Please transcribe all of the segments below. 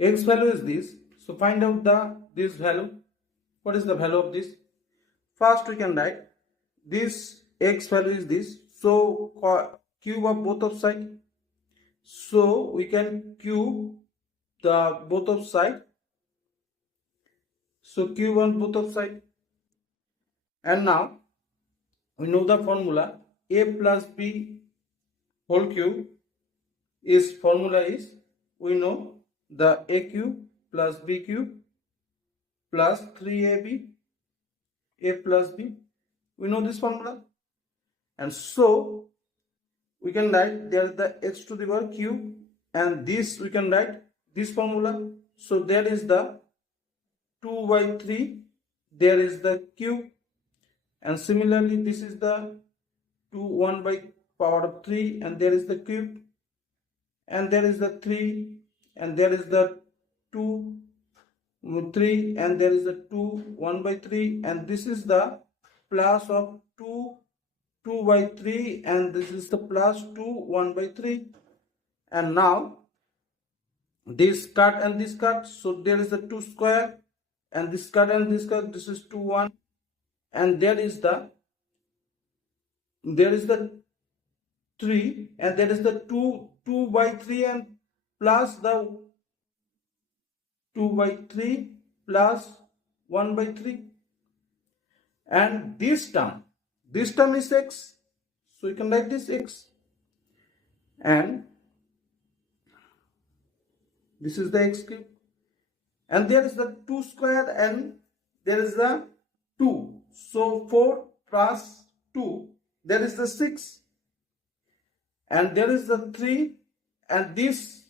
x value is this. So find out this value. What is the value of this? First we can write this x value is this. So cube of both of side. So we can cube the both of side. So cube on both of side. And now we know the formula. A plus b whole cube is formula is, we know the a cube plus b cube plus 3ab, a plus b. We know this formula. And so we can write there is the x to the power cube, and this we can write this formula. So there is the 2 by 3, there is the cube, and similarly this is the 2 1 by power of 3, and there is the cube, and there is the 3, and there is the 2 3, and there is the 2 1 by 3, and this is the plus of 2 2 by 3, and this is the plus 2 1 by 3. And now this cut and this cut, so there is the 2 square, and this cut and this cut, this is 2 1, and there is the 3, and there is the 2 by 3, and plus the 2 by 3 plus 1 by 3, and this term is x, so you can write this x, and this is the x cube, and there is the 2 square, and there is the 2, so 4 plus 2, there is the 6, and there is the 3, and this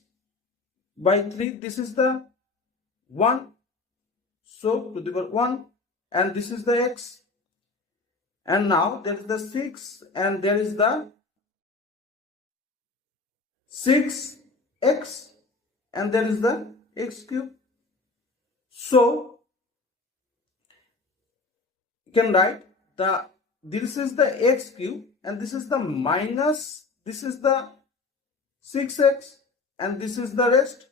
by 3, this is the 1, so to the power 1, and this is the x, and now there is the 6, and there is the 6x, and there is the x cube. So you can write this is the x cube, and this is the minus, this is the 6x, and this is the rest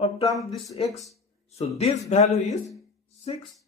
of term, this x. So this value is 6.